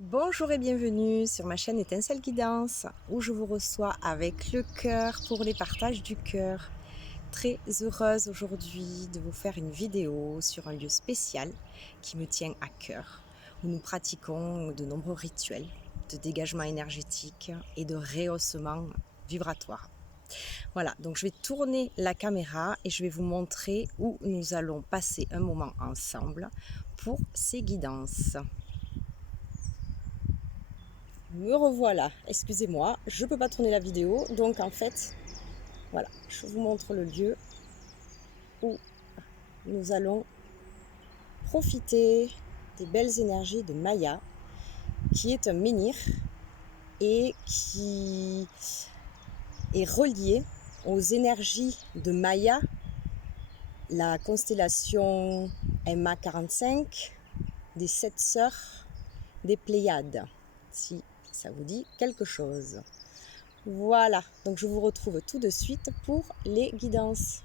Bonjour et bienvenue sur ma chaîne Étincelle Guidance où je vous reçois avec le cœur pour les partages du cœur. Très heureuse aujourd'hui de vous faire une vidéo sur un lieu spécial qui me tient à cœur, où nous pratiquons de nombreux rituels de dégagement énergétique et de rehaussement vibratoire. Voilà, donc je vais tourner la caméra et je vais vous montrer où nous allons passer un moment ensemble pour ces guidances. Me revoilà, excusez-moi, je ne peux pas tourner la vidéo, donc en fait, voilà, je vous montre le lieu où nous allons profiter des belles énergies de Maya, qui est un menhir et qui est relié aux énergies de Maya, la constellation MA45, des 7 sœurs des Pléiades, si ça vous dit quelque chose. Voilà, donc je vous retrouve tout de suite pour les guidances.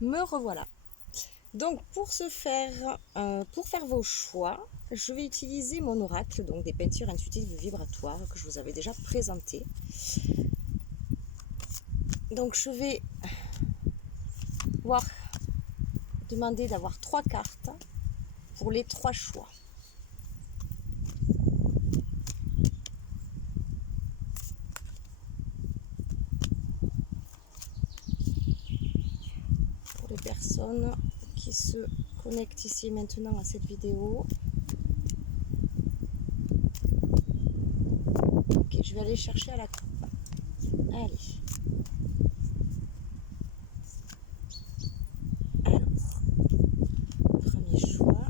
Me revoilà. Donc pour faire vos choix, je vais utiliser mon oracle, donc des peintures intuitives vibratoires que je vous avais déjà présentées. Donc je vais demander d'avoir 3 cartes pour les 3 choix. Pour les personnes qui se connectent ici et maintenant à cette vidéo. Ok, je vais aller chercher à la coupe. Allez. Alors, premier choix.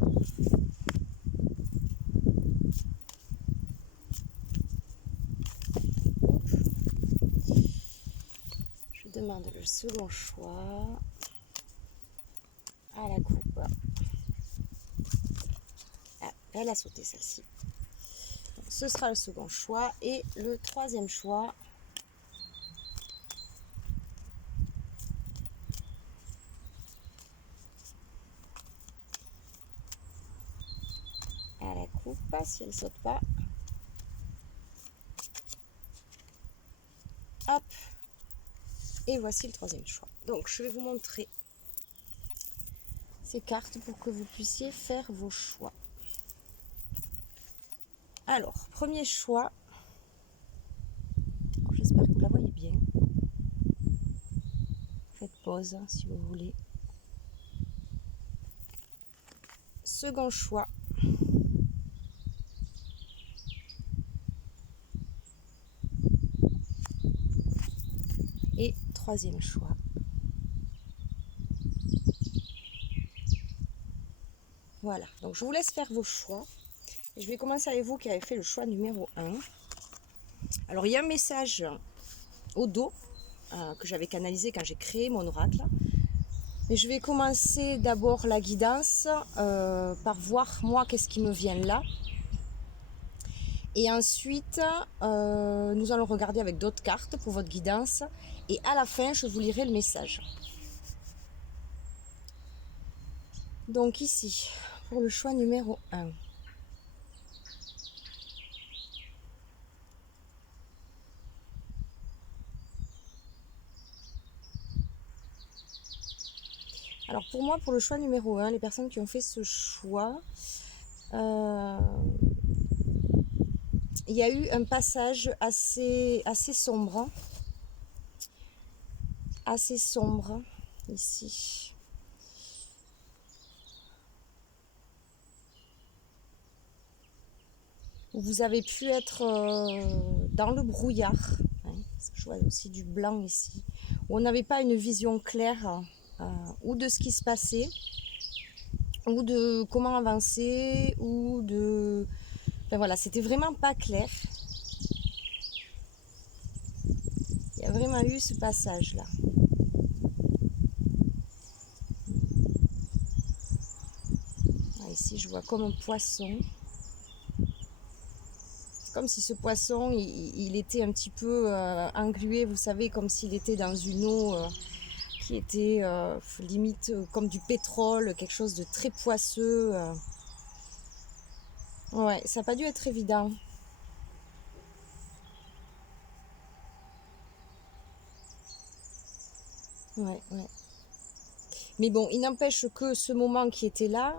Je demande le second choix à la coupe. Ah, elle a sauté celle-ci. Ce sera le second choix et le troisième choix. À la coupe, si elle saute pas. Hop. Et voici le troisième choix. Donc je vais vous montrer ces cartes pour que vous puissiez faire vos choix. Alors, premier choix. J'espère que vous la voyez bien. Faites pause si vous voulez. Second choix. Et troisième choix. Voilà, donc je vous laisse faire vos choix. Et je vais commencer avec vous qui avez fait le choix numéro 1. Alors il y a un message au dos que j'avais canalisé quand j'ai créé mon oracle. Mais je vais commencer d'abord la guidance par voir moi qu'est-ce qui me vient là. Et ensuite, nous allons regarder avec d'autres cartes pour votre guidance. Et à la fin, je vous lirai le message. Donc ici, pour le choix numéro 1. Alors pour moi, pour le choix numéro 1, les personnes qui ont fait ce choix, il y a eu un passage assez sombre. Assez sombre ici. Vous avez pu être dans le brouillard, hein, parce que je vois aussi du blanc ici, où on n'avait pas une vision claire ou de ce qui se passait, ou de comment avancer, ou de... Enfin voilà, c'était vraiment pas clair. Il y a vraiment eu ce passage-là. Ici, je vois comme un poisson. Comme si ce poisson, il était un petit peu englué, vous savez, comme s'il était dans une eau qui était limite comme du pétrole, quelque chose de très poisseux. Ouais, ça n'a pas dû être évident. Ouais, ouais. Mais bon, il n'empêche que ce moment qui était là,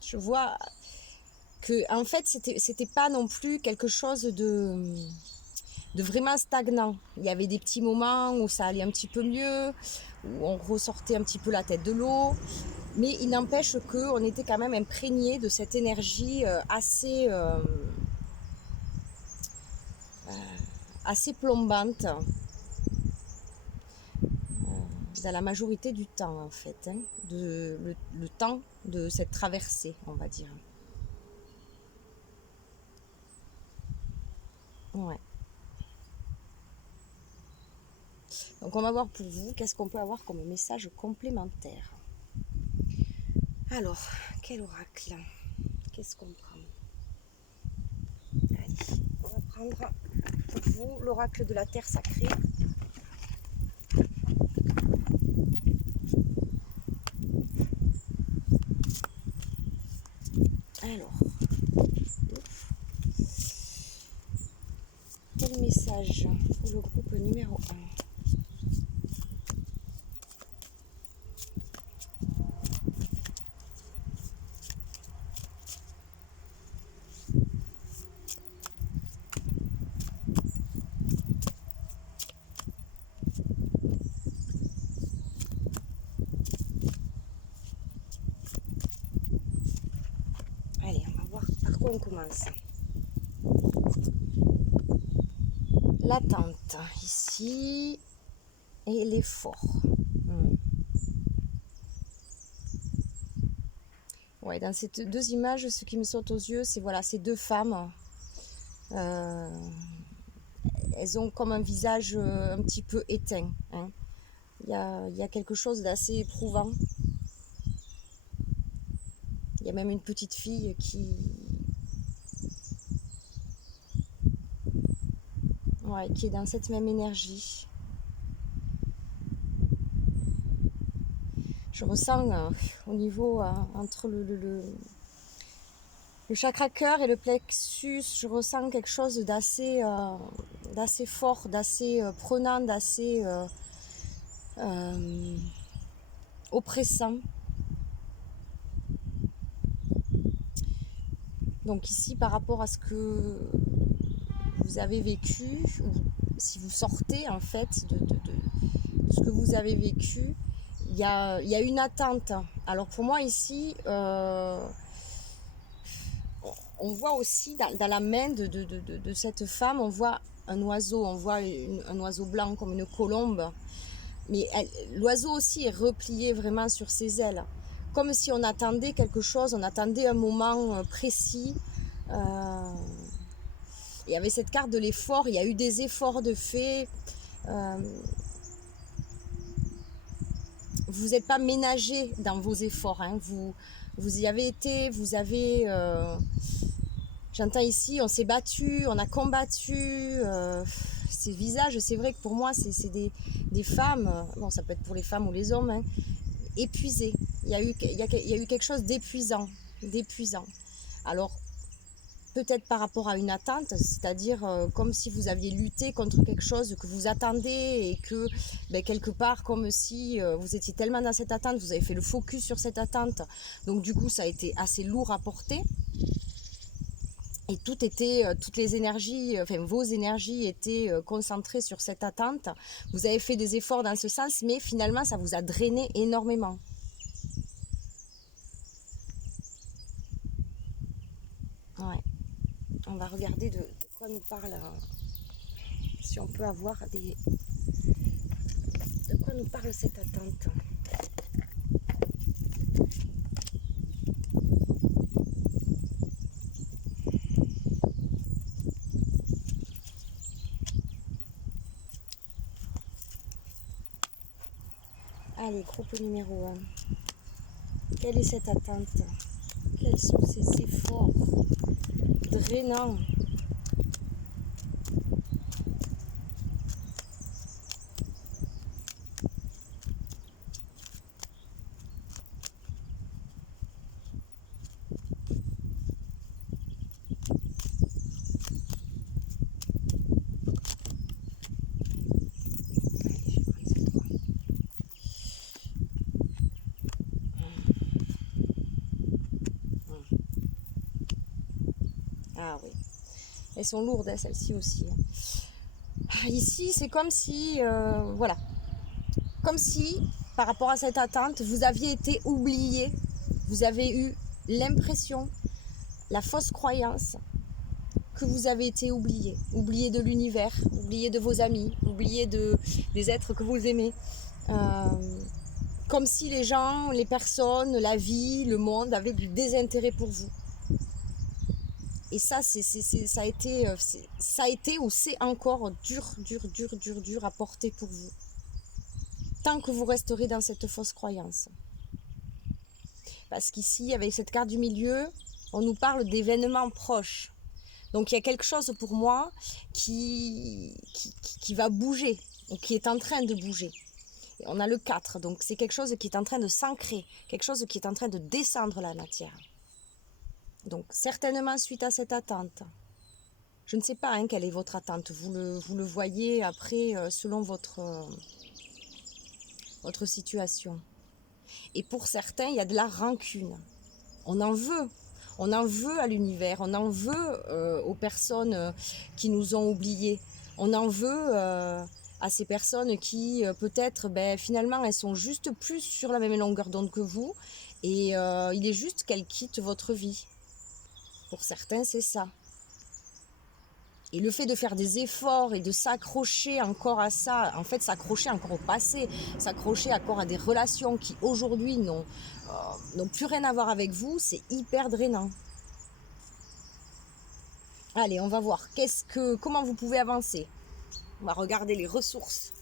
je vois que en fait, c'était pas non plus quelque chose de vraiment stagnant. Il y avait des petits moments où ça allait un petit peu mieux, où on ressortait un petit peu la tête de l'eau, mais il n'empêche qu'on était quand même imprégné de cette énergie assez plombante dans la majorité du temps en fait, hein, le temps de cette traversée, on va dire. Ouais. Donc on va voir pour vous, qu'est-ce qu'on peut avoir comme message complémentaire. Alors, quel oracle? Qu'est-ce qu'on prend? Allez, on va prendre pour vous l'oracle de la terre sacrée. Alors, quel message pour le groupe numéro 1? Allez, on va voir par quoi on commence. L'attente, ici, et l'effort. Ouais, dans ces deux images, ce qui me saute aux yeux, c'est voilà, ces deux femmes. Elles ont comme un visage un petit peu éteint, hein. Il y a quelque chose d'assez éprouvant. Il y a même une petite fille qui est dans cette même énergie. Je ressens au niveau entre le chakra cœur et le plexus, je ressens quelque chose d'assez fort, d'assez prenant, d'assez oppressant. Donc ici, par rapport à ce que vous avez vécu, ou si vous sortez en fait de ce que vous avez vécu, il y a une attente. Alors pour moi ici, on voit aussi dans la main de cette femme, on voit un oiseau, un oiseau blanc comme une colombe. Mais l'oiseau aussi est replié vraiment sur ses ailes. Comme si on attendait quelque chose, on attendait un moment précis. Il y avait cette carte de l'effort, il y a eu des efforts de fait. Vous n'êtes pas ménagé dans vos efforts, hein. Vous y avez été, vous avez... j'entends ici, on s'est battu, on a combattu. Ces visages, c'est vrai que pour moi, c'est des femmes, bon, ça peut être pour les femmes ou les hommes, hein, épuisées. Il y a eu quelque chose d'épuisant. Alors, peut-être par rapport à une attente, c'est-à-dire comme si vous aviez lutté contre quelque chose que vous attendez et que quelque part comme si vous étiez tellement dans cette attente, vous avez fait le focus sur cette attente, donc du coup ça a été assez lourd à porter et toutes les énergies, enfin vos énergies étaient concentrées sur cette attente. Vous avez fait des efforts dans ce sens, mais finalement ça vous a drainé énormément. Ouais. On va regarder de quoi nous parle, si on peut avoir de quoi nous parle cette attente. Allez, groupe numéro 1. Quelle est cette attente? Quels sont ces efforts drainants? Ah oui. Elles sont lourdes, hein, celles-ci aussi. Ici, c'est comme si, voilà, comme si, par rapport à cette attente, vous aviez été oublié. Vous avez eu l'impression, la fausse croyance que vous avez été oublié. Oublié de l'univers, oublié de vos amis, oublié des êtres que vous aimez. Comme si les gens, les personnes, la vie, le monde avaient du désintérêt pour vous. Et ça, ça a été ou c'est encore dur à porter pour vous. Tant que vous resterez dans cette fausse croyance. Parce qu'ici, avec cette carte du milieu, on nous parle d'événements proches. Donc il y a quelque chose pour moi qui va bouger, ou qui est en train de bouger. Et on a le 4, donc c'est quelque chose qui est en train de s'ancrer, quelque chose qui est en train de descendre la matière. Donc certainement suite à cette attente. Je ne sais pas quelle est votre attente, vous le voyez après selon votre situation. Et pour certains, il y a de la rancune. On en veut à l'univers, on en veut aux personnes qui nous ont oubliés. On en veut à ces personnes qui peut-être finalement elles sont juste plus sur la même longueur d'onde que vous et il est juste qu'elles quittent votre vie. Pour certains, c'est ça. Et le fait de faire des efforts et de s'accrocher encore à ça, en fait s'accrocher encore au passé, s'accrocher encore à des relations qui aujourd'hui n'ont plus rien à voir avec vous, c'est hyper drainant. Allez, on va voir comment vous pouvez avancer. On va regarder les ressources.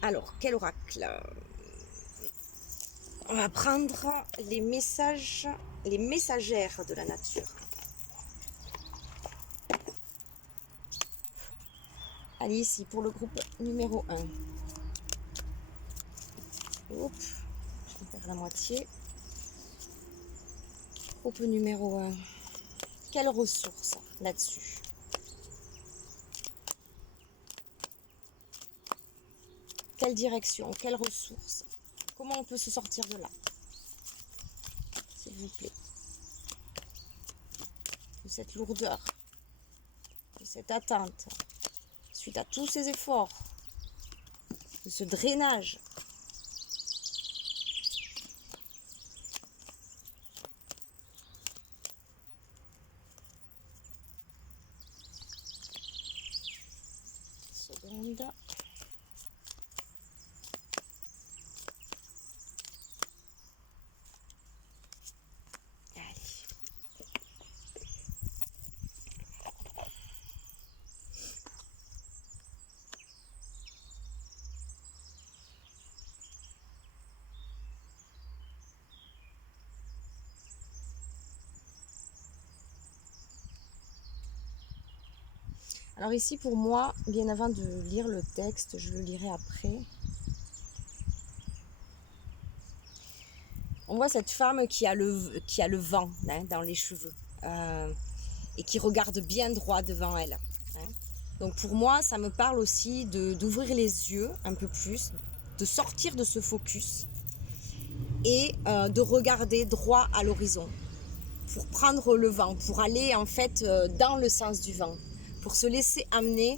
Alors, quel oracle? On va prendre les messages, les messagères de la nature. Allez, ici, pour le groupe numéro 1. Hop, je vais faire la moitié. Groupe numéro 1. Quelles ressources là-dessus? Quelle direction? Quelles ressources? Comment on peut se sortir de là? S'il vous plaît. De cette lourdeur. De cette attente. Suite à tous ces efforts. De ce drainage. Seconde. Alors ici pour moi, bien avant de lire le texte, je le lirai après. On voit cette femme qui a le vent dans les cheveux et qui regarde bien droit devant elle. Donc pour moi, ça me parle aussi d'ouvrir les yeux un peu plus, de sortir de ce focus et de regarder droit à l'horizon pour prendre le vent, pour aller en fait dans le sens du vent, pour se laisser amener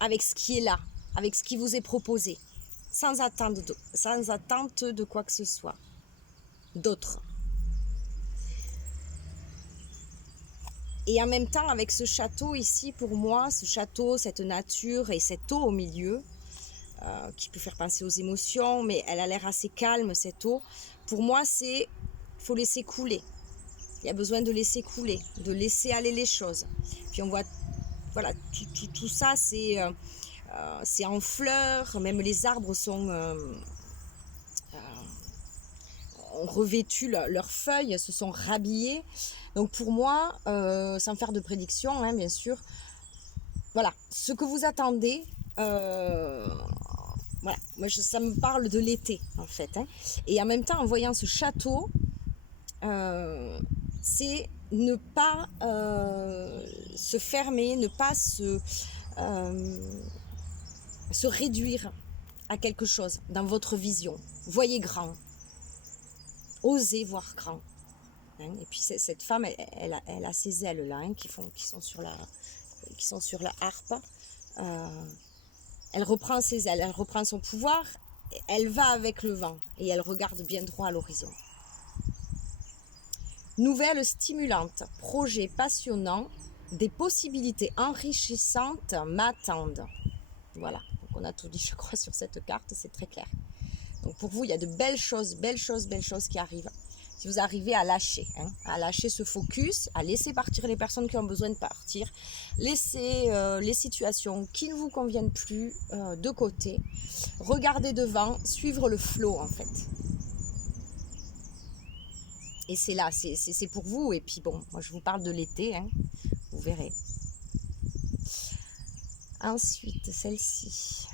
avec ce qui est là, avec ce qui vous est proposé, sans attente de quoi que ce soit d'autre. Et en même temps, avec ce château ici, pour moi, ce château, cette nature et cette eau au milieu, qui peut faire penser aux émotions, mais elle a l'air assez calme, cette eau. Pour moi, il faut laisser couler. Il y a besoin de laisser couler, de laisser aller les choses. Puis on voit, voilà, tout ça, c'est en fleurs, même les arbres ont revêtu leurs feuilles, se sont rhabillés. Donc pour moi, sans faire de prédiction, bien sûr, voilà, ce que vous attendez, voilà, moi ça me parle de l'été en fait. Et en même temps, en voyant ce château, c'est ne pas se fermer, ne pas se réduire à quelque chose dans votre vision. Voyez grand. Osez voir grand. hein. Et puis cette femme, elle a ses ailes là, hein, qui sont sur la harpe. Elle reprend ses ailes, elle reprend son pouvoir, elle va avec le vent et elle regarde bien droit à l'horizon. Nouvelle stimulante, projet passionnant, des possibilités enrichissantes m'attendent. Voilà, donc on a tout dit, je crois, sur cette carte, c'est très clair. Donc pour vous, il y a de belles choses qui arrivent. Si vous arrivez à lâcher, hein, à lâcher ce focus, à laisser partir les personnes qui ont besoin de partir, laisser les situations qui ne vous conviennent plus de côté, regarder devant, suivre le flow en fait. Et c'est là, c'est pour vous. Et puis bon, moi je vous parle de l'été, hein, vous verrez. Ensuite, celle-ci.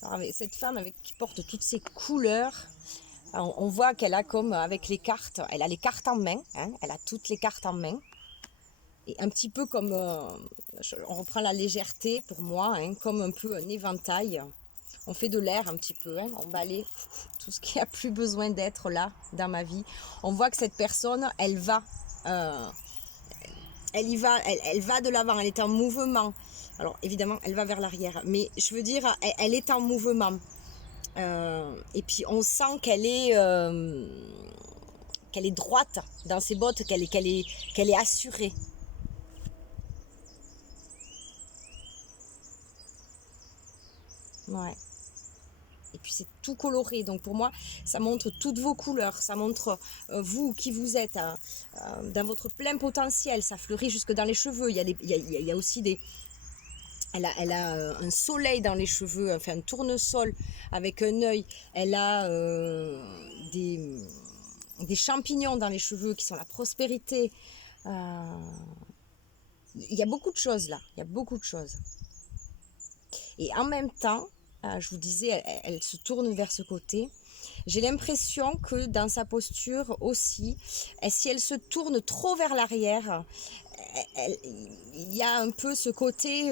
Alors, avec cette femme qui porte toutes ces couleurs, on voit qu'elle a comme avec les cartes, elle a les cartes en main, hein, elle a toutes les cartes en main. Et un petit peu comme, on reprend la légèreté pour moi, hein, comme un peu un éventail. On fait de l'air un petit peu, hein, on balaye tout ce qui a plus besoin d'être là dans ma vie. On voit que cette personne, elle va, elle va de l'avant, elle est en mouvement. Alors évidemment, elle va vers l'arrière, mais je veux dire, elle est en mouvement. Et puis on sent qu'elle est droite dans ses bottes, qu'elle est assurée. Ouais. Et puis c'est tout coloré, donc pour moi ça montre toutes vos couleurs, ça montre vous qui vous êtes dans votre plein potentiel, ça fleurit jusque dans les cheveux. Il y a aussi des, elle a un soleil dans les cheveux, enfin un tournesol avec un œil, elle a des champignons dans les cheveux qui sont la prospérité. Il y a beaucoup de choses là, il y a beaucoup de choses. Et en même temps, je vous disais, elle se tourne vers ce côté. J'ai l'impression que dans sa posture aussi, si elle se tourne trop vers l'arrière, il y a un peu ce côté,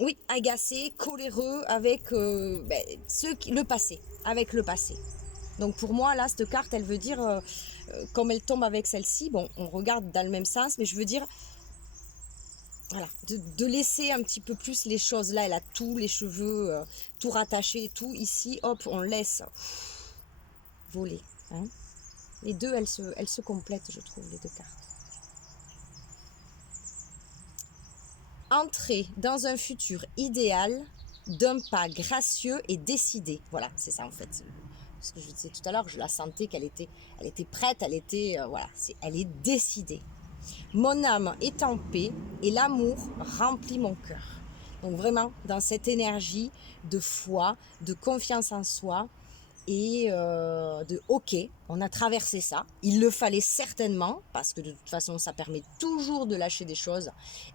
oui, agacé, coléreux avec le passé, avec le passé. Donc pour moi, là, cette carte, elle veut dire, comme elle tombe avec celle-ci, bon, on regarde dans le même sens, mais je veux dire, voilà, de laisser un petit peu plus les choses. Là, elle a tous les cheveux, tout rattaché et tout. Ici, hop, on laisse voler. Hein. Les deux, elles se complètent, je trouve, les deux cartes. Entrer dans un futur idéal d'un pas gracieux et décidé. Voilà, c'est ça en fait. Ce que je disais tout à l'heure, je la sentais qu'elle était prête, elle est décidée. Mon âme est en paix et l'amour remplit mon cœur. Donc vraiment dans cette énergie de foi, de confiance en soi et de ok, on a traversé ça. Il le fallait certainement parce que de toute façon ça permet toujours de lâcher des choses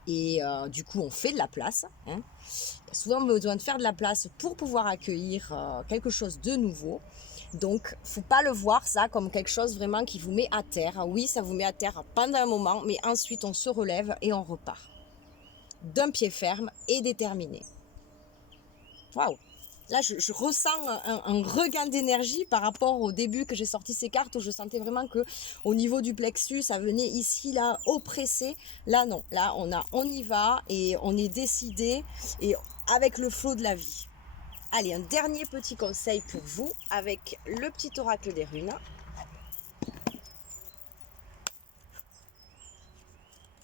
et du coup on fait de la place. Hein. Il y a souvent besoin de faire de la place pour pouvoir accueillir quelque chose de nouveau. Donc, faut pas le voir ça comme quelque chose vraiment qui vous met à terre. Oui, ça vous met à terre pendant un moment, mais ensuite on se relève et on repart. D'un pied ferme et déterminé. Waouh! Là, je ressens un regain d'énergie par rapport au début que j'ai sorti ces cartes où je sentais vraiment que au niveau du plexus, ça venait ici, là, oppressé. Là, non. Là, on y va et on est décidé et avec le flot de la vie. Allez, un dernier petit conseil pour vous avec le petit oracle des runes.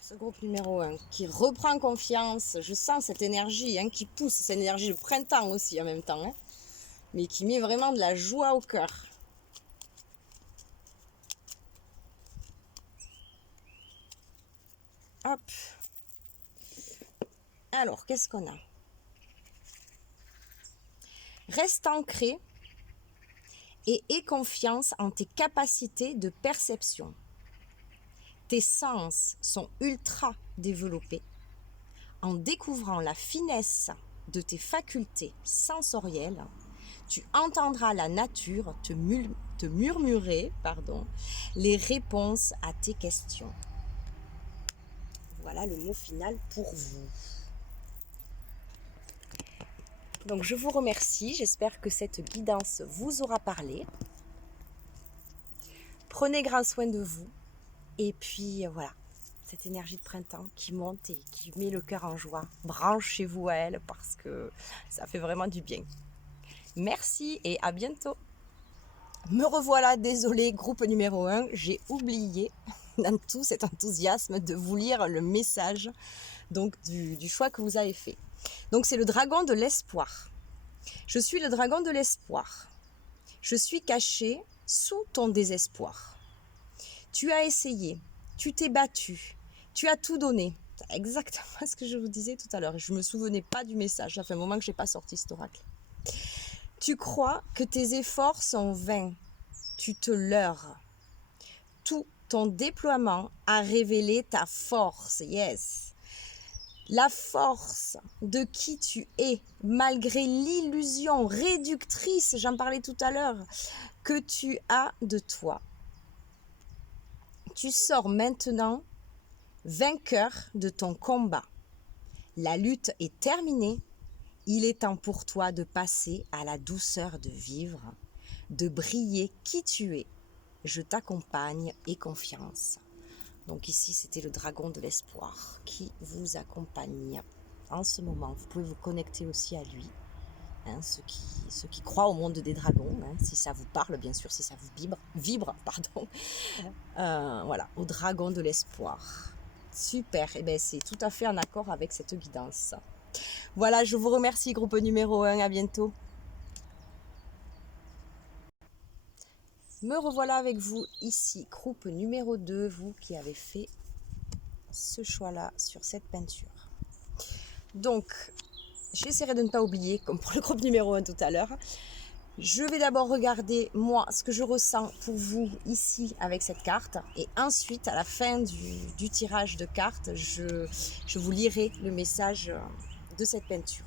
Ce groupe numéro 1 qui reprend confiance. Je sens cette énergie qui pousse, cette énergie de printemps aussi en même temps. Hein, mais qui met vraiment de la joie au cœur. Hop. Alors, qu'est-ce qu'on a? Reste ancré et aie confiance en tes capacités de perception. Tes sens sont ultra développés. En découvrant la finesse de tes facultés sensorielles, tu entendras la nature te murmurer les réponses à tes questions. Voilà le mot final pour vous. Donc je vous remercie, j'espère que cette guidance vous aura parlé. Prenez grand soin de vous. Et puis voilà, cette énergie de printemps qui monte et qui met le cœur en joie. Branchez-vous à elle parce que ça fait vraiment du bien. Merci et à bientôt. Me revoilà, désolé, groupe numéro 1, j'ai oublié dans tout cet enthousiasme de vous lire le message donc du choix que vous avez fait. Donc c'est le dragon de l'espoir. Je suis le dragon de l'espoir. Je suis caché sous ton désespoir. Tu as essayé, tu t'es battu, tu as tout donné. C'est exactement ce que je vous disais tout à l'heure. Je ne me souvenais pas du message, ça fait un moment que je n'ai pas sorti cet oracle. Tu crois que tes efforts sont vains, tu te leurres. Tout ton déploiement a révélé ta force, yes. La force de qui tu es, malgré l'illusion réductrice, j'en parlais tout à l'heure, que tu as de toi. Tu sors maintenant vainqueur de ton combat. La lutte est terminée. Il est temps pour toi de passer à la douceur de vivre, de briller qui tu es. Je t'accompagne et confiance. Donc ici, c'était le dragon de l'espoir qui vous accompagne en ce moment. Vous pouvez vous connecter aussi à lui, ceux qui croient au monde des dragons, si ça vous parle, bien sûr, si ça vous vibre, pardon. Voilà, au dragon de l'espoir. Super, et bien c'est tout à fait en accord avec cette guidance. Voilà, je vous remercie, groupe numéro 1, à bientôt. Me revoilà avec vous ici, groupe numéro 2, vous qui avez fait ce choix-là sur cette peinture. Donc, j'essaierai de ne pas oublier, comme pour le groupe numéro 1 tout à l'heure. Je vais d'abord regarder, moi, ce que je ressens pour vous ici avec cette carte. Et ensuite, à la fin du tirage de cartes, je vous lirai le message de cette peinture.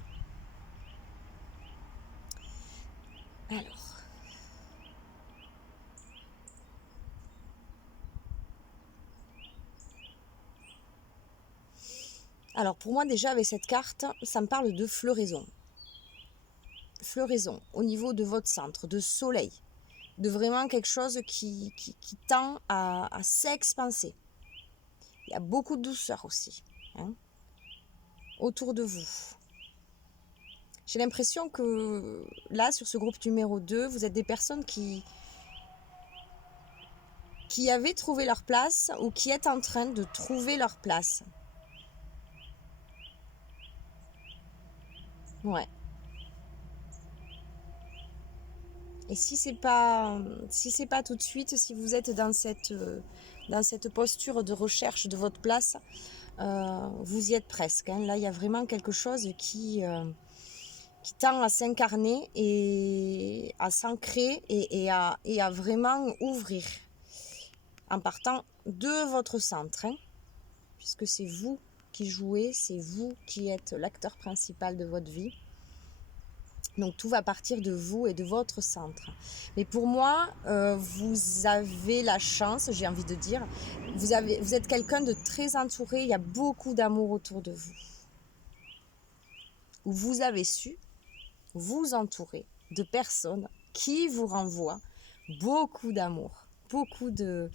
Alors, pour moi, déjà, avec cette carte, ça me parle de floraison. Floraison au niveau de votre centre, de soleil, de vraiment quelque chose qui tend à s'expanser. Il y a beaucoup de douceur aussi autour de vous. J'ai l'impression que là, sur ce groupe numéro 2, vous êtes des personnes qui avaient trouvé leur place ou qui est en train de trouver leur place. Ouais. Et si c'est pas tout de suite, si vous êtes dans cette posture de recherche de votre place, vous y êtes presque. Là, il y a vraiment quelque chose qui tend à s'incarner et à s'ancrer et à vraiment ouvrir en partant de votre centre, puisque c'est vous qui jouez, c'est vous qui êtes l'acteur principal de votre vie. Donc tout va partir de vous et de votre centre. Mais pour moi, vous avez la chance, j'ai envie de dire, vous êtes quelqu'un de très entouré, il y a beaucoup d'amour autour de vous. Vous avez su vous entourer de personnes qui vous renvoient beaucoup d'amour, beaucoup de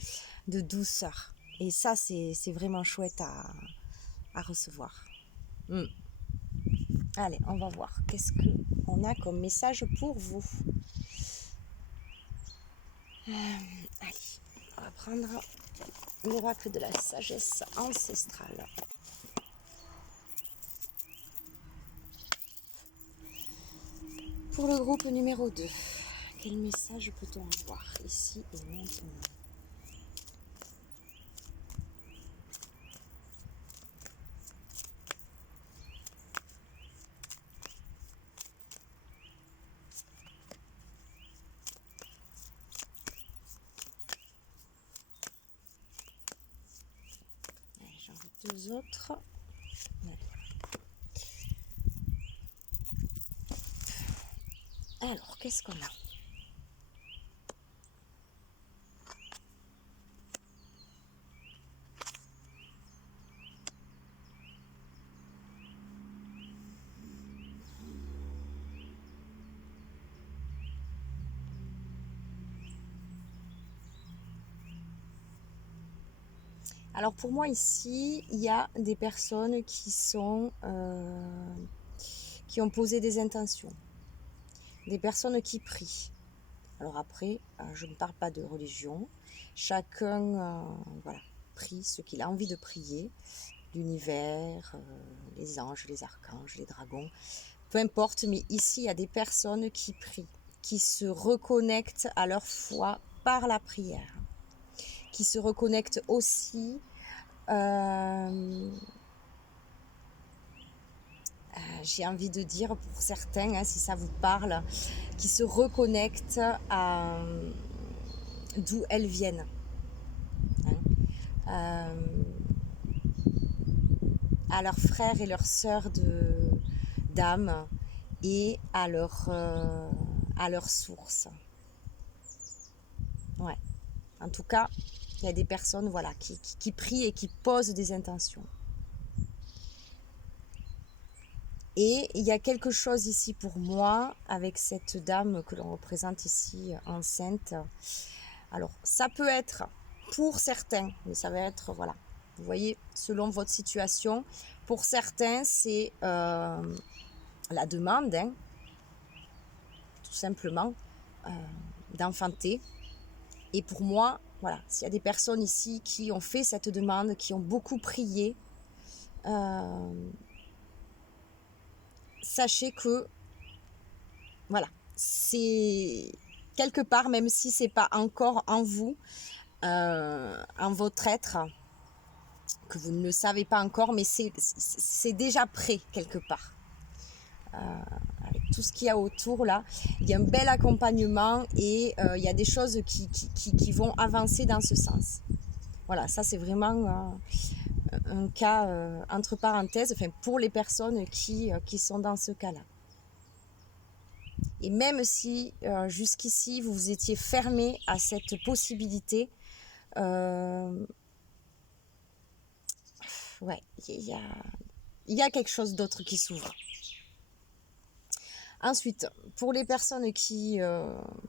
douceur. Et ça, c'est vraiment chouette à recevoir. Allez, on va voir. Qu'est-ce qu'on a comme message pour vous? Allez, on va prendre l'oracle de la sagesse ancestrale. Pour le groupe numéro 2, quel message peut-on avoir ici et maintenant? J'en ai deux autres. Alors, qu'est-ce qu'on a? Alors pour moi ici, il y a des personnes qui ont posé des intentions, des personnes qui prient. Alors après, je ne parle pas de religion. Chacun voilà, prie ce qu'il a envie de prier. L'univers, les anges, les archanges, les dragons, peu importe. Mais ici, il y a des personnes qui prient, qui se reconnectent à leur foi par la prière, qui se reconnectent aussi j'ai envie de dire pour certains, hein, si ça vous parle, qui se reconnectent à d'où elles viennent. Hein. À leurs frères et leurs sœurs d'âme et à leur source. Ouais. En tout cas, il y a des personnes voilà, qui prient et qui posent des intentions. Et il y a quelque chose ici pour moi avec cette dame que l'on représente ici enceinte. Alors, ça peut être pour certains, mais ça va être, voilà, vous voyez, selon votre situation. Pour certains, c'est la demande, hein, tout simplement, d'enfanter. Et pour moi, voilà, s'il y a des personnes ici qui ont fait cette demande, qui ont beaucoup prié, sachez que, voilà, c'est quelque part, même si c'est pas encore en vous, en votre être, que vous ne le savez pas encore, mais c'est déjà prêt quelque part. Avec tout ce qu'il y a autour là, il y a un bel accompagnement et il y a des choses qui vont avancer dans ce sens. Voilà, ça c'est vraiment un cas entre parenthèses, enfin, pour les personnes qui sont dans ce cas-là. Et même si jusqu'ici vous étiez fermé à cette possibilité, ouais, il y a quelque chose d'autre qui s'ouvre. Ensuite, pour les personnes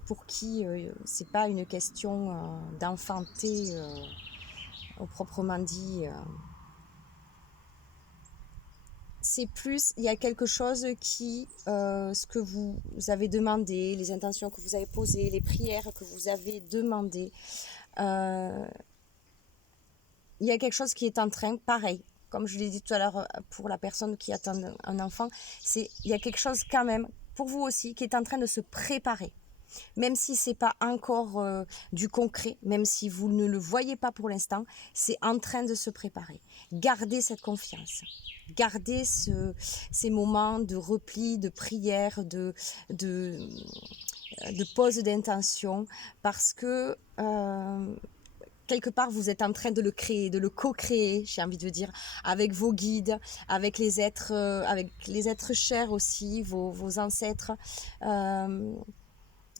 pour qui c'est pas une question d'enfanter au proprement dit, c'est plus, il y a quelque chose ce que vous avez demandé, les intentions que vous avez posées, les prières que vous avez demandées, il y a quelque chose qui est en train, pareil, comme je l'ai dit tout à l'heure pour la personne qui attend un enfant, il y a quelque chose quand même, pour vous aussi, qui est en train de se préparer. Même si ce n'est pas encore du concret, même si vous ne le voyez pas pour l'instant, c'est en train de se préparer. Gardez cette confiance. Gardez ces moments de repli, de prière, de pause d'intention, parce que quelque part, vous êtes en train de le créer, de le co-créer, j'ai envie de dire, avec vos guides, avec les êtres chers aussi, vos ancêtres.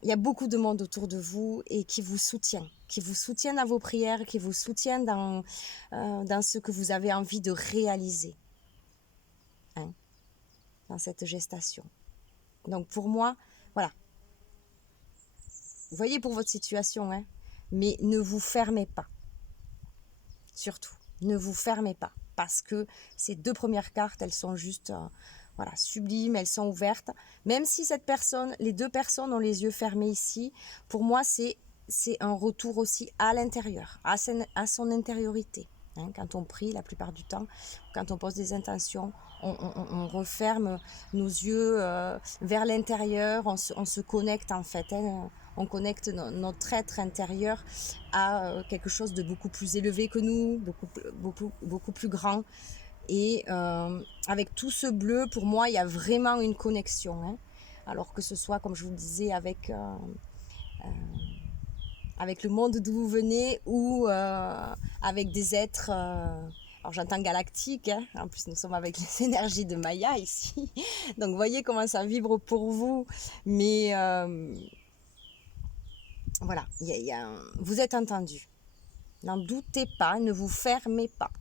Il y a beaucoup de monde autour de vous et qui vous soutient dans vos prières, qui vous soutient dans ce que vous avez envie de réaliser, hein, dans cette gestation. Donc pour moi, voilà. Vous voyez pour votre situation, hein, mais ne vous fermez pas. Surtout, ne vous fermez pas. Parce que ces deux premières cartes, elles sont juste voilà, sublimes, elles sont ouvertes. Même si les deux personnes ont les yeux fermés ici, pour moi, c'est un retour aussi à l'intérieur, à son intériorité. Hein, quand on prie, la plupart du temps, quand on pose des intentions, on referme nos yeux vers l'intérieur, on se connecte en fait. Hein, on connecte notre être intérieur à quelque chose de beaucoup plus élevé que nous, beaucoup plus grand. Et avec tout ce bleu, pour moi, il y a vraiment une connexion. Hein. Alors que ce soit, comme je vous le disais, avec le monde d'où vous venez ou avec des êtres... alors j'entends galactique, hein. En plus nous sommes avec les énergies de Maya ici. Donc vous voyez comment ça vibre pour vous. Mais voilà, vous êtes entendu. N'en doutez pas, ne vous fermez pas.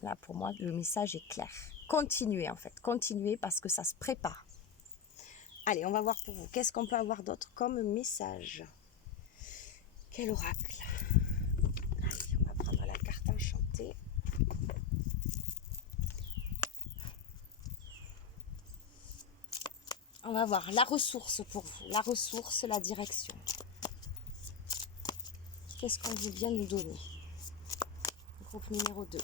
Là, pour moi, le message est clair. Continuez, en fait. Continuez parce que ça se prépare. Allez, on va voir pour vous. Qu'est-ce qu'on peut avoir d'autre comme message? Quel oracle? Allez, on va prendre la carte enchantée. On va voir la ressource pour vous. La ressource, la direction. Qu'est-ce qu'on veut bien nous donner? Groupe numéro 2.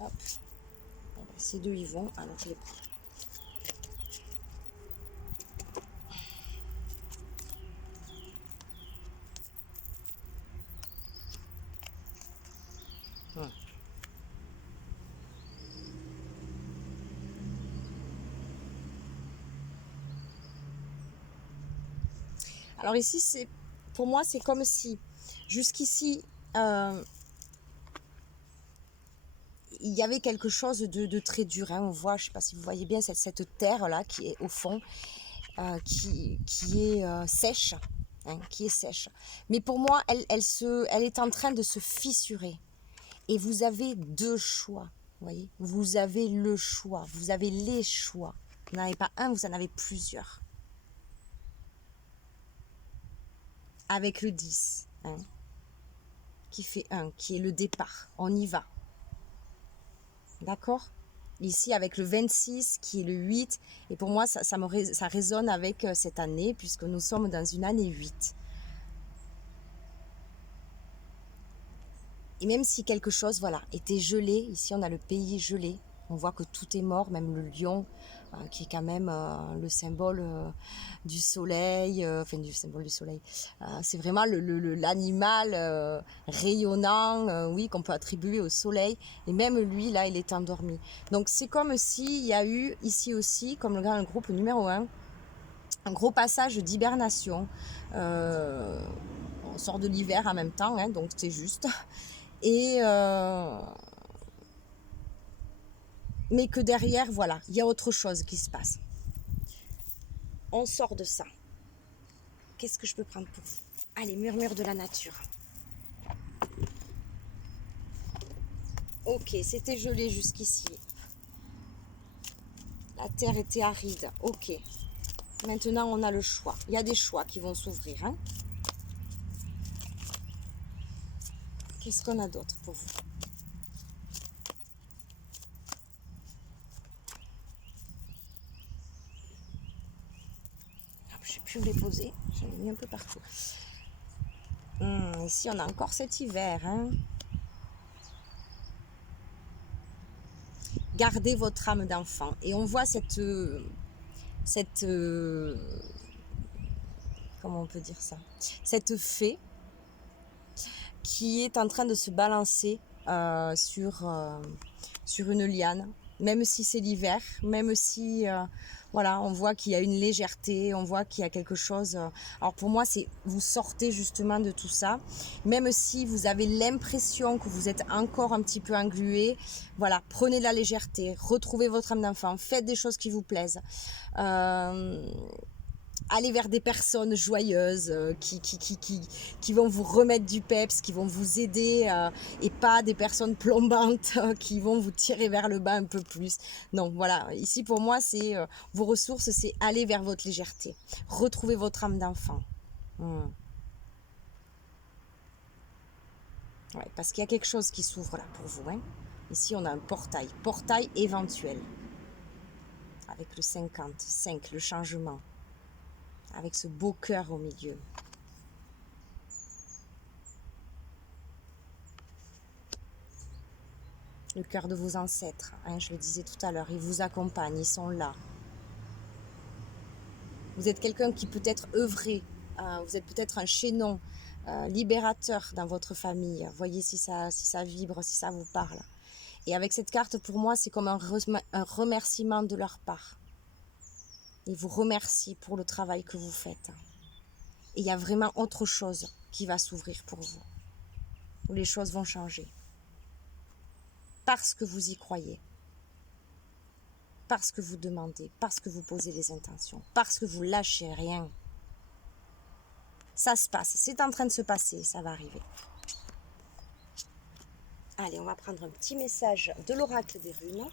Hop. Eh ben, ces deux y vont, alors je les prends. Alors ici, pour moi, c'est comme si, jusqu'ici, il y avait quelque chose de très dur. Hein. On voit, je ne sais pas si vous voyez bien, cette terre-là qui est au fond, qui est sèche. Hein, qui est sèche. Mais pour moi, elle est en train de se fissurer. Et vous avez deux choix. Vous voyez, vous avez le choix. Vous avez les choix. Vous n'en avez pas un, vous en avez plusieurs. Avec le 10, hein, qui fait 1, qui est le départ. On y va. D'accord? Ici, avec le 26, qui est le 8. Et pour moi, ça résonne avec cette année, puisque nous sommes dans une année 8. Et même si quelque chose, voilà, était gelé, ici on a le pays gelé. On voit que tout est mort, même le lion, qui est quand même le symbole du soleil, enfin du symbole du soleil. C'est vraiment l'animal rayonnant, oui, qu'on peut attribuer au soleil. Et même lui, là, il est endormi. Donc c'est comme s'il y a eu ici aussi, comme le groupe numéro 1, un gros passage d'hibernation. On sort de l'hiver en même temps, hein, donc c'est juste. Et mais que derrière, voilà, il y a autre chose qui se passe. On sort de ça. Qu'est-ce que je peux prendre pour vous? Allez, murmure de la nature. Ok, c'était gelé jusqu'ici. La terre était aride. Ok. Maintenant, on a le choix. Il y a des choix qui vont s'ouvrir. Hein. Qu'est-ce qu'on a d'autre pour vous? Je ne sais plus où les poser. J'en ai mis un peu partout. Ici, on a encore cet hiver. Hein. Gardez votre âme d'enfant. Et on voit cette comment on peut dire ça? Cette fée qui est en train de se balancer sur une liane, même si c'est l'hiver, même si voilà, on voit qu'il y a une légèreté, on voit qu'il y a quelque chose. Alors pour moi, c'est vous sortez justement de tout ça, même si vous avez l'impression que vous êtes encore un petit peu englué. Voilà, prenez de la légèreté, retrouvez votre âme d'enfant, faites des choses qui vous plaisent. Allez vers des personnes joyeuses qui vont vous remettre du peps, qui vont vous aider et pas des personnes plombantes qui vont vous tirer vers le bas un peu plus. Non, voilà, ici pour moi, c'est vos ressources, c'est aller vers votre légèreté. Retrouvez votre âme d'enfant. Ouais, parce qu'il y a quelque chose qui s'ouvre là pour vous. Hein. Ici, on a un portail éventuel. Avec le 55, le changement. Avec ce beau cœur au milieu. Le cœur de vos ancêtres, hein, je le disais tout à l'heure, ils vous accompagnent, ils sont là. Vous êtes quelqu'un qui peut être œuvré, vous êtes peut-être un chaînon libérateur dans votre famille. Voyez si ça vibre, si ça vous parle. Et avec cette carte, pour moi, c'est comme un remerciement de leur part. Ils vous remercient pour le travail que vous faites. Et il y a vraiment autre chose qui va s'ouvrir pour vous, où les choses vont changer. Parce que vous y croyez. Parce que vous demandez, parce que vous posez les intentions, parce que vous lâchez rien. Ça se passe, c'est en train de se passer, ça va arriver. Allez, on va prendre un petit message de l'oracle des runes.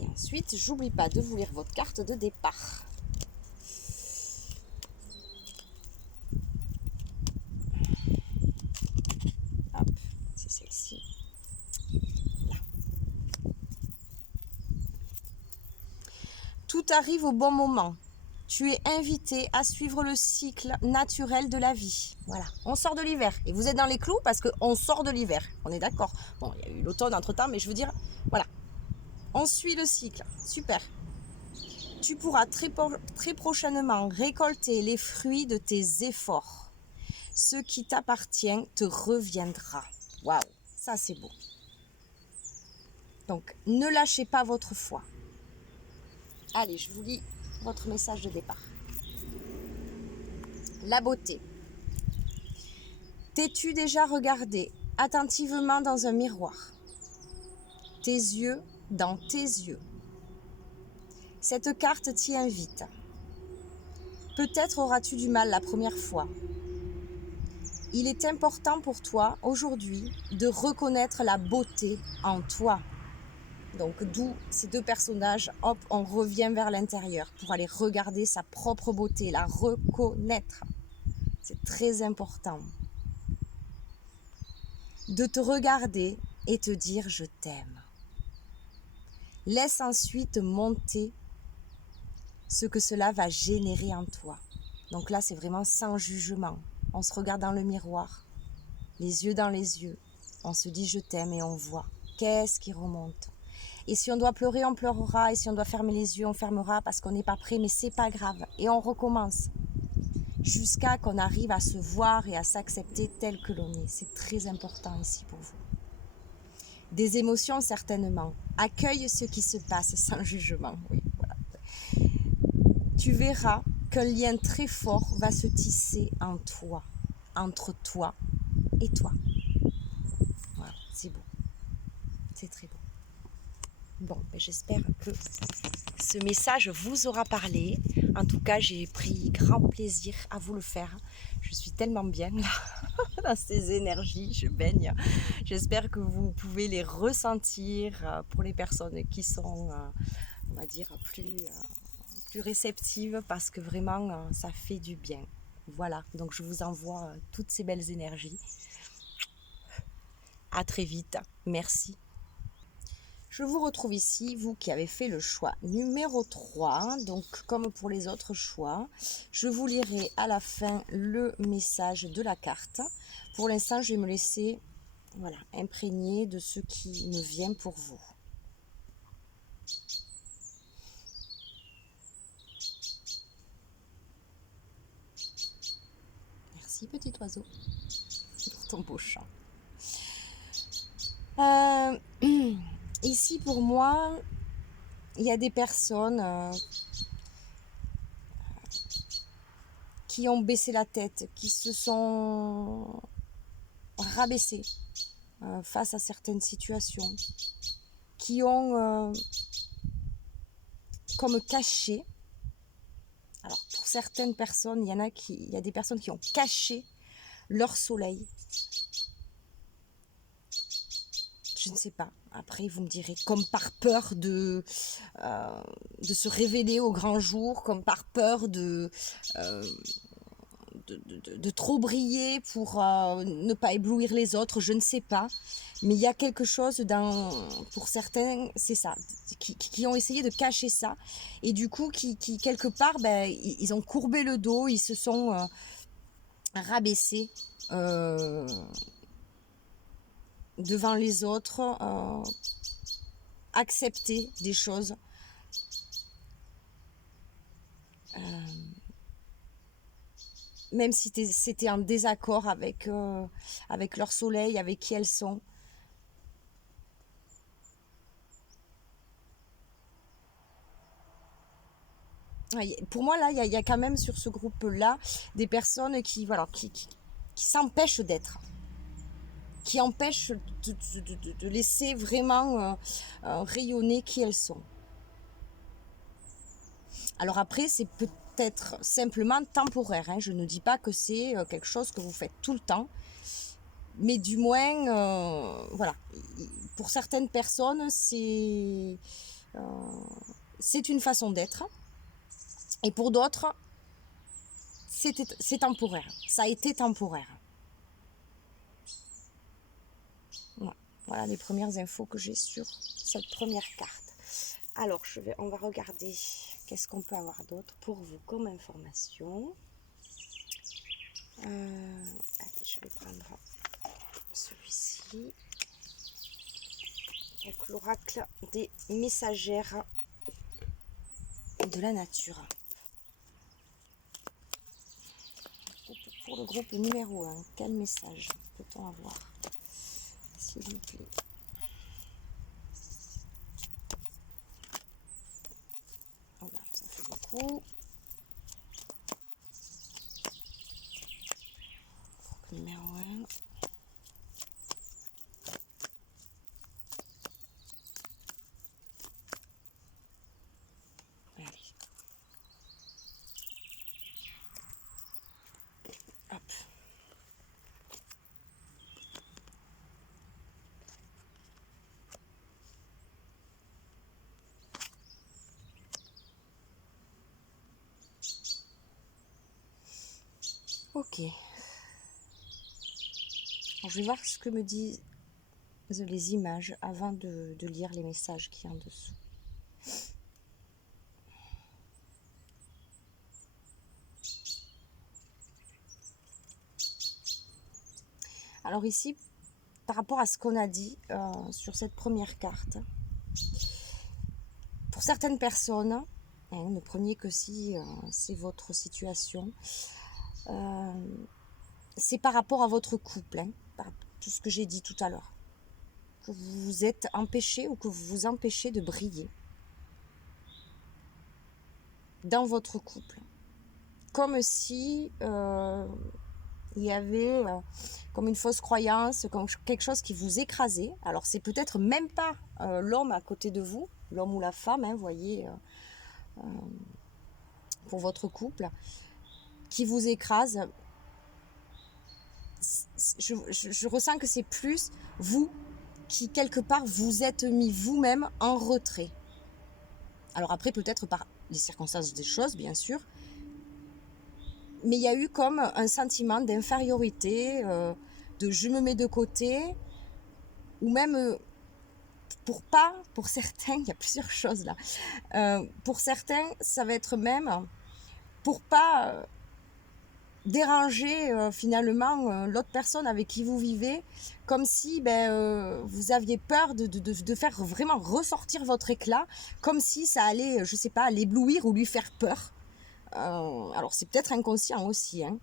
Et ensuite, j'oublie pas de vous lire votre carte de départ. arrive au bon moment. Tu es invité à suivre le cycle naturel de la vie. Voilà, on sort de l'hiver. Et vous êtes dans les clous parce qu'on sort de l'hiver. On est d'accord. Bon, il y a eu l'automne entre-temps, mais je veux dire, voilà. On suit le cycle. Super. Tu pourras très prochainement récolter les fruits de tes efforts. Ce qui t'appartient te reviendra. Waouh, ça c'est beau. Donc, ne lâchez pas votre foi. Allez, je vous lis votre message de départ. La beauté. T'es-tu déjà regardé attentivement dans un miroir? Tes yeux dans tes yeux. Cette carte t'y invite. Peut-être auras-tu du mal la première fois. Il est important pour toi aujourd'hui de reconnaître la beauté en toi. Donc d'où ces deux personnages, hop, on revient vers l'intérieur pour aller regarder sa propre beauté, la reconnaître. C'est très important. De te regarder et te dire je t'aime. Laisse ensuite monter ce que cela va générer en toi. Donc là, c'est vraiment sans jugement. On se regarde dans le miroir, les yeux dans les yeux. On se dit je t'aime et on voit. Qu'est-ce qui remonte? Et si on doit pleurer, on pleurera. Et si on doit fermer les yeux, on fermera parce qu'on n'est pas prêt. Mais c'est pas grave. Et on recommence. Jusqu'à qu'on arrive à se voir et à s'accepter tel que l'on est. C'est très important ici pour vous. Des émotions certainement. Accueille ce qui se passe sans jugement. Oui, voilà. Tu verras qu'un lien très fort va se tisser en toi, entre toi et toi. Voilà, c'est beau. C'est très beau. Bon, ben j'espère que ce message vous aura parlé. En tout cas, j'ai pris grand plaisir à vous le faire. Je suis tellement bien là, dans ces énergies, je baigne. J'espère que vous pouvez les ressentir pour les personnes qui sont, on va dire, plus réceptives parce que vraiment, ça fait du bien. Voilà, donc je vous envoie toutes ces belles énergies. À très vite. Merci. Je vous retrouve ici, vous qui avez fait le choix numéro 3. Donc, comme pour les autres choix, je vous lirai à la fin le message de la carte. Pour l'instant, je vais me laisser imprégner de ce qui me vient pour vous. Merci, petit oiseau, pour ton beau chant. Ici, pour moi, il y a des personnes qui ont baissé la tête, qui se sont rabaissées face à certaines situations, qui ont comme caché. Alors pour certaines personnes, il y a des personnes qui ont caché leur soleil. Je ne sais pas. Après, vous me direz, comme par peur de se révéler au grand jour, comme par peur de trop briller pour ne pas éblouir les autres, je ne sais pas. Mais il y a quelque chose pour certains, c'est ça, qui ont essayé de cacher ça. Et du coup, qui quelque part, ils ont courbé le dos, ils se sont rabaissés devant les autres, accepter des choses. Même si c'était en désaccord avec leur soleil, avec qui elles sont. Pour moi, là, il y a quand même sur ce groupe-là des personnes qui s'empêchent d'être, qui empêchent de laisser vraiment rayonner qui elles sont. Alors après, c'est peut-être simplement temporaire. Je ne dis pas que c'est quelque chose que vous faites tout le temps. Mais du moins, pour certaines personnes, c'est une façon d'être. Et pour d'autres, c'est temporaire. Ça a été temporaire. Voilà les premières infos que j'ai sur cette première carte. Alors, on va regarder Qu'est-ce qu'on peut avoir d'autre pour vous comme information? Allez, je vais prendre celui-ci. Donc, l'oracle des messagères de la nature. Pour le groupe numéro 1, quel message peut-on avoir, s'il vous plaît? Voilà, ça fait beaucoup. Groupe numéro 1. Allez. Hop. Ok. Alors, je vais voir ce que me disent les images avant de lire les messages qui y a en dessous. Alors ici, par rapport à ce qu'on a dit sur cette première carte, pour certaines personnes, hein, ne prenez que si c'est votre situation, c'est par rapport à votre couple, hein, par tout ce que j'ai dit tout à l'heure, que vous vous êtes empêché ou que vous vous empêchez de briller dans votre couple. Comme si il y avait comme une fausse croyance, comme quelque chose qui vous écrasait. Alors c'est peut-être même pas l'homme à côté de vous, l'homme ou la femme, hein, voyez, pour votre couple, qui vous écrase. Je ressens que c'est plus vous qui quelque part vous êtes mis vous-même en retrait. Alors après peut-être par les circonstances des choses bien sûr, mais il y a eu comme un sentiment d'infériorité, de je me mets de côté, ou même pour certains, il y a plusieurs choses là. Pour certains, ça va être même pour pas déranger finalement l'autre personne avec qui vous vivez, comme si vous aviez peur de faire vraiment ressortir votre éclat, comme si ça allait, je sais pas, l'éblouir ou lui faire peur. Alors c'est peut-être inconscient aussi, hein.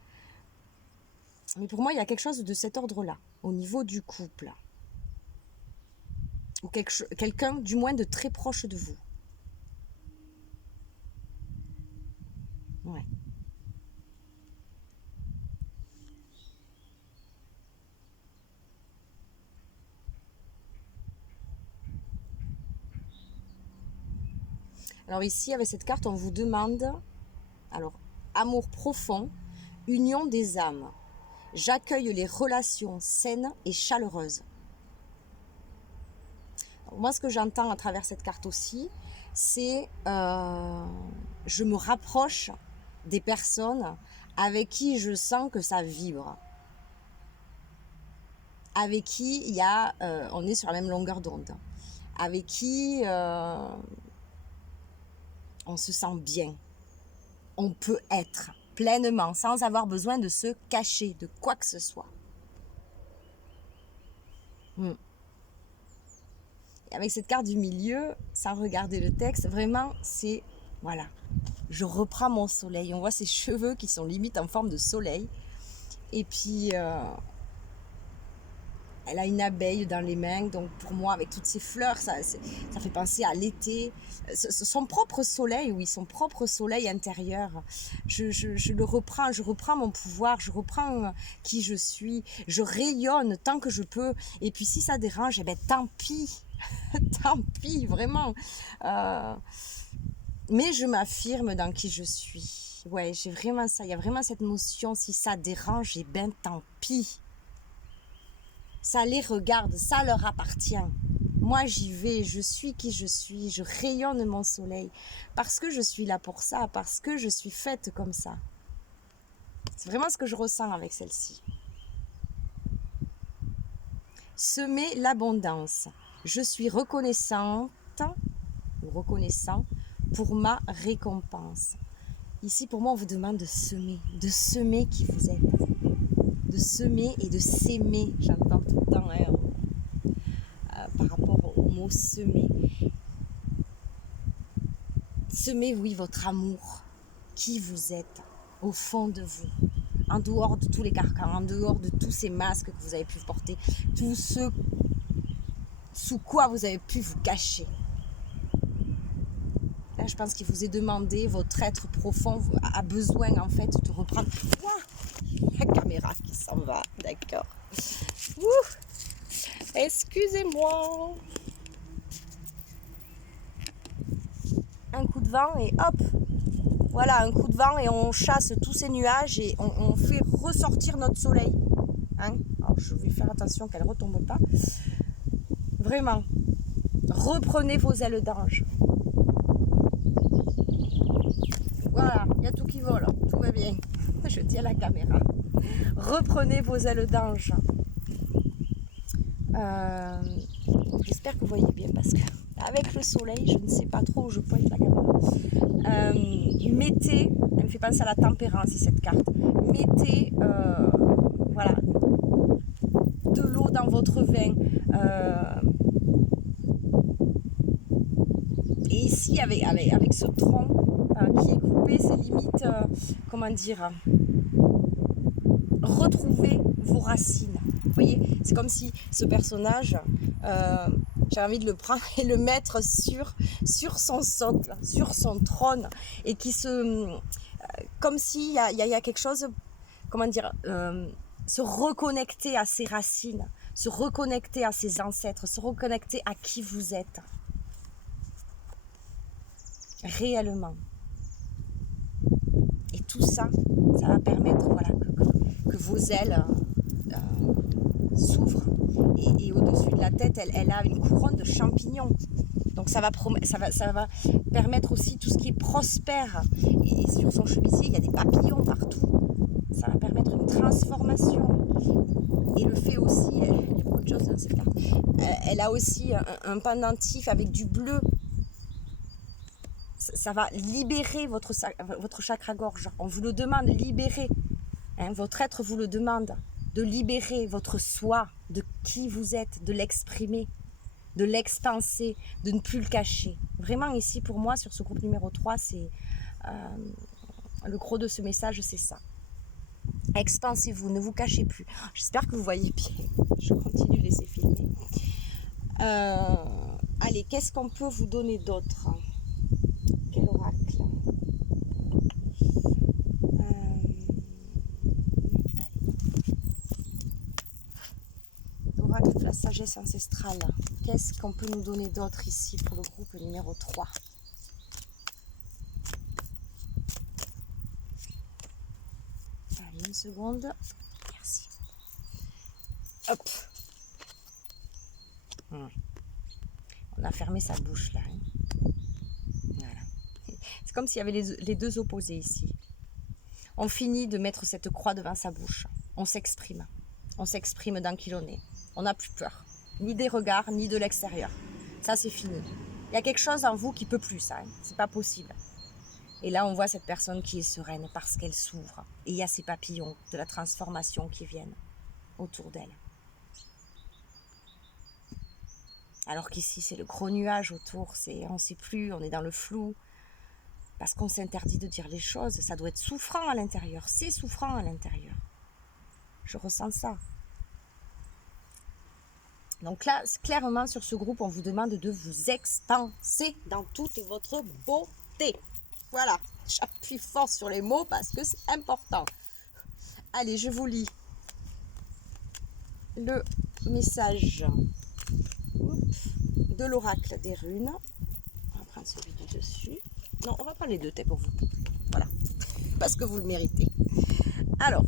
Mais pour moi il y a quelque chose de cet ordre-là, au niveau du couple. Ou quelqu'un du moins de très proche de vous. Ouais. Alors ici, avec cette carte, on vous demande, alors, amour profond, union des âmes. J'accueille les relations saines et chaleureuses. Alors, moi, ce que j'entends à travers cette carte aussi, c'est je me rapproche des personnes avec qui je sens que ça vibre. Avec qui il y a, on est sur la même longueur d'onde. Avec qui on se sent bien. On peut être pleinement, sans avoir besoin de se cacher de quoi que ce soit. Et avec cette carte du milieu, sans regarder le texte, vraiment, c'est, voilà, je reprends mon soleil. On voit ses cheveux qui sont limite en forme de soleil. Et puis, elle a une abeille dans les mains, donc pour moi, avec toutes ces fleurs, ça fait penser à l'été. Son propre soleil, oui, son propre soleil intérieur. Je le reprends, je reprends mon pouvoir, je reprends qui je suis, je rayonne tant que je peux. Et puis si ça dérange, eh ben tant pis, tant pis, vraiment. Mais je m'affirme dans qui je suis. Ouais, j'ai vraiment ça, il y a vraiment cette notion, si ça dérange, eh ben tant pis. Ça les regarde, ça leur appartient. Moi, j'y vais, je suis qui je suis, je rayonne mon soleil. Parce que je suis là pour ça, parce que je suis faite comme ça. C'est vraiment ce que je ressens avec celle-ci. Semer l'abondance. Je suis reconnaissante ou reconnaissant pour ma récompense. Ici, pour moi, on vous demande de semer qui vous êtes. De semer et de s'aimer. J'entends tout le temps par rapport au mot semer. Semez, oui, votre amour, qui vous êtes, au fond de vous, en dehors de tous les carcans, en dehors de tous ces masques que vous avez pu porter, tout ce sous quoi vous avez pu vous cacher. Là, je pense qu'il vous est demandé, votre être profond a besoin en fait de reprendre. Ouah, la caméra qui s'en va, d'accord. Excusez-moi. Un coup de vent et hop, voilà, un coup de vent et on chasse tous ces nuages et on fait ressortir notre soleil. Hein, alors je vais faire attention qu'elle ne retombe pas. Vraiment, reprenez vos ailes d'ange. Voilà, il y a tout qui vole, tout va bien. Je tiens la caméra. Reprenez vos ailes d'ange. J'espère que vous voyez bien parce que avec le soleil, je ne sais pas trop où je pointe la caméra. Mettez, elle me fait penser à la tempérance cette carte. Mettez, voilà, de l'eau dans votre vin. Et ici, avec ce tronc qui est coupé, c'est limite, comment dire, retrouver vos racines. Vous voyez, c'est comme si ce personnage, j'ai envie de le prendre et le mettre sur son socle, sur son trône, et qui comme s'il y a quelque chose, comment dire, se reconnecter à ses racines, se reconnecter à ses ancêtres, se reconnecter à qui vous êtes. Réellement. Et tout ça, ça va permettre voilà, que vos ailes s'ouvrent. Et au-dessus de la tête, elle a une couronne de champignons. Donc ça va permettre aussi tout ce qui est prospère. Et sur son chemisier, il y a des papillons partout. Ça va permettre une transformation. Et le fait aussi, il y a beaucoup de choses dans cette carte, elle a aussi un pendentif avec du bleu. Ça va libérer votre chakra-gorge. On vous le demande, libérer. Hein, votre être vous le demande. De libérer votre soi, de qui vous êtes, de l'exprimer, de l'expanser, de ne plus le cacher. Vraiment ici, pour moi, sur ce groupe numéro 3, c'est le gros de ce message, c'est ça. Expansez-vous, ne vous cachez plus. J'espère que vous voyez bien. Je continue de laisser filmer. Allez, qu'est-ce qu'on peut vous donner d'autre ? Quel oracle ? L'oracle de la sagesse ancestrale. Qu'est-ce qu'on peut nous donner d'autre ici pour le groupe numéro 3 ? Allez, une seconde. Merci. Hop. On a fermé sa bouche là. Voilà. C'est comme s'il y avait les deux opposés ici. On finit de mettre cette croix devant sa bouche. On s'exprime. On s'exprime dans qui l'on est. On n'a plus peur. Ni des regards, ni de l'extérieur. Ça, c'est fini. Il y a quelque chose en vous qui ne peut plus, ça. Hein. C'est pas possible. Et là, on voit cette personne qui est sereine parce qu'elle s'ouvre. Et il y a ces papillons de la transformation qui viennent autour d'elle. Alors qu'ici, c'est le gros nuage autour. On ne sait plus, on est dans le flou. Parce qu'on s'interdit de dire les choses. Ça doit être souffrant à l'intérieur. C'est souffrant à l'intérieur. Je ressens ça. Donc là, clairement, sur ce groupe, on vous demande de vous expanser dans toute votre beauté. Voilà, j'appuie fort sur les mots parce que c'est important. Allez, je vous lis le message de l'oracle des runes. On va prendre celui du dessus. Non, on va prendre les deux pour vous. Voilà, parce que vous le méritez. Alors,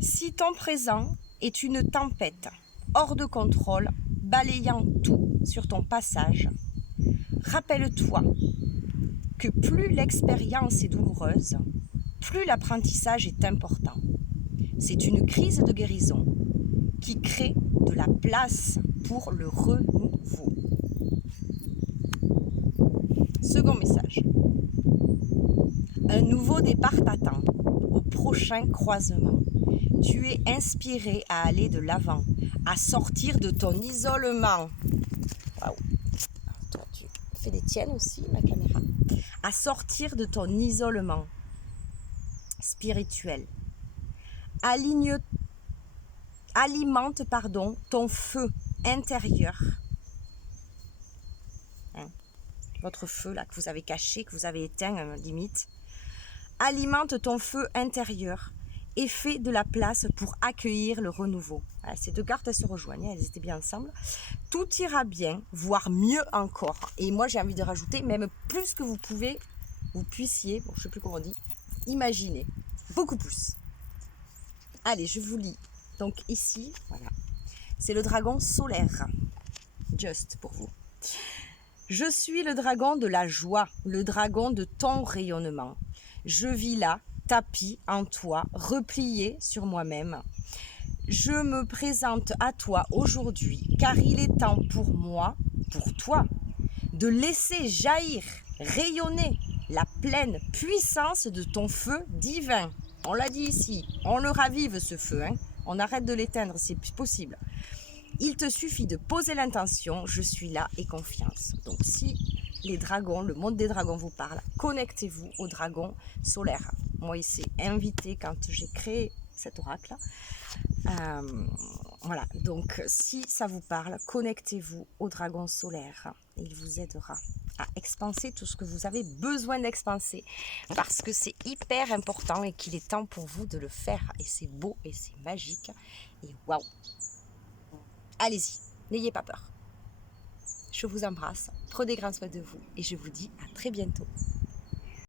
si ton présent est une tempête hors de contrôle, balayant tout sur ton passage, rappelle-toi que plus l'expérience est douloureuse, plus l'apprentissage est important. C'est une crise de guérison qui crée de la place pour le renouveau. Second message. Un nouveau départ t'attend au prochain croisement. Tu es inspiré à aller de l'avant, à sortir de ton isolement. Waouh. Toi, tu fais des tiennes aussi, ma caméra. À sortir de ton isolement spirituel. Alimente ton feu intérieur. Votre feu là que vous avez caché, que vous avez éteint limite. Alimente ton feu intérieur et fais de la place pour accueillir le renouveau. Voilà, ces deux cartes elles se rejoignent, elles étaient bien ensemble. Tout ira bien, voire mieux encore. Et moi j'ai envie de rajouter même plus que vous puissiez, bon, je ne sais plus comment on dit, imaginer. Beaucoup plus. Allez, je vous lis. Donc ici, voilà, c'est le dragon solaire. Just pour vous. Je suis le dragon de la joie, le dragon de ton rayonnement. Je vis là, tapis en toi, replié sur moi-même. Je me présente à toi aujourd'hui, car il est temps pour moi, pour toi, de laisser jaillir, rayonner la pleine puissance de ton feu divin. On l'a dit ici, on le ravive ce feu, hein. On arrête de l'éteindre, c'est possible. Il te suffit de poser l'intention, je suis là et confiance. Donc si les dragons, le monde des dragons vous parle, connectez-vous au dragon solaire. Moi, il s'est invité quand j'ai créé cet oracle. Voilà, donc si ça vous parle, connectez-vous au dragon solaire. Il vous aidera à expanser tout ce que vous avez besoin d'expanser. Parce que c'est hyper important et qu'il est temps pour vous de le faire. Et c'est beau et c'est magique. Et waouh! Allez-y, n'ayez pas peur. Je vous embrasse, prenez grand soin de vous et je vous dis à très bientôt.